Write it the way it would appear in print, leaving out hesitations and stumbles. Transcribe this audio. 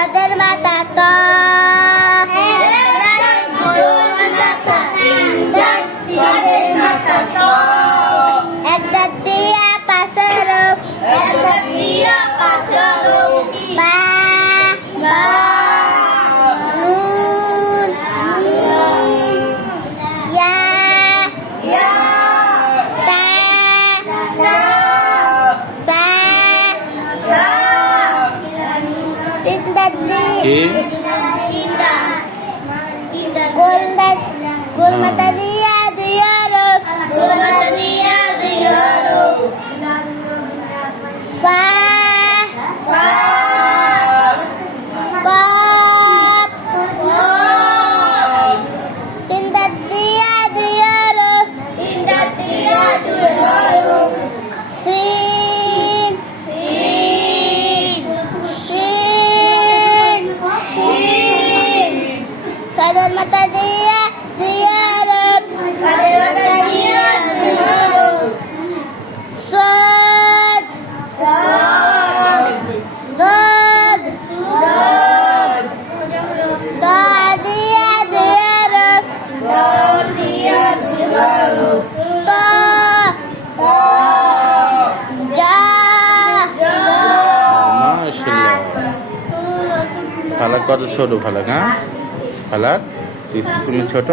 সাদের মাথা ত এক দাঁত দিয়া পাশের বা নুন ইয়া তা সা তিন দাঁত গোল মাথা দিয়া দুই হরফ ফা কফ তিন দাঁত দিয়া দুই হরফ সিন শিন সাদের মাথা দিয়া দুই হরফ সদ দদ দা দিয়া দুই হরফ ত জা মাশাআল্লাহ। ফালাক কত ছোট ফালাক? হ্যাঁ ফালাক তুমি ছোট।